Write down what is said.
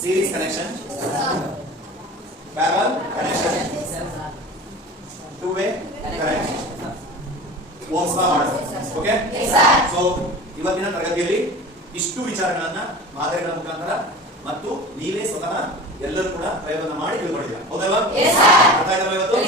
series connection, parallel connection, two-way current, Ohm's law ಮಾಡೋದು. Okay so ಇವತ್ತಿನ ತರಗತಿಯಲ್ಲಿ ಇಷ್ಟು ವಿಚಾರಗಳನ್ನ ಮಾದರಿಗಳ ಮುಖಾಂತರ ಮತ್ತು ನೀವೇ ಸ್ವತಃ ಎಲ್ಲರೂ ಕೂಡ ಪ್ರಯೋಗವನ್ನು ಮಾಡಿ ತಿಳ್ಕೊಂಡಿದ್ದೀರಾ. ಹೌದಲ್ವಾ? ಅರ್ಥ ಆಯ್ತಲ್ವಾ ಇವತ್ತು?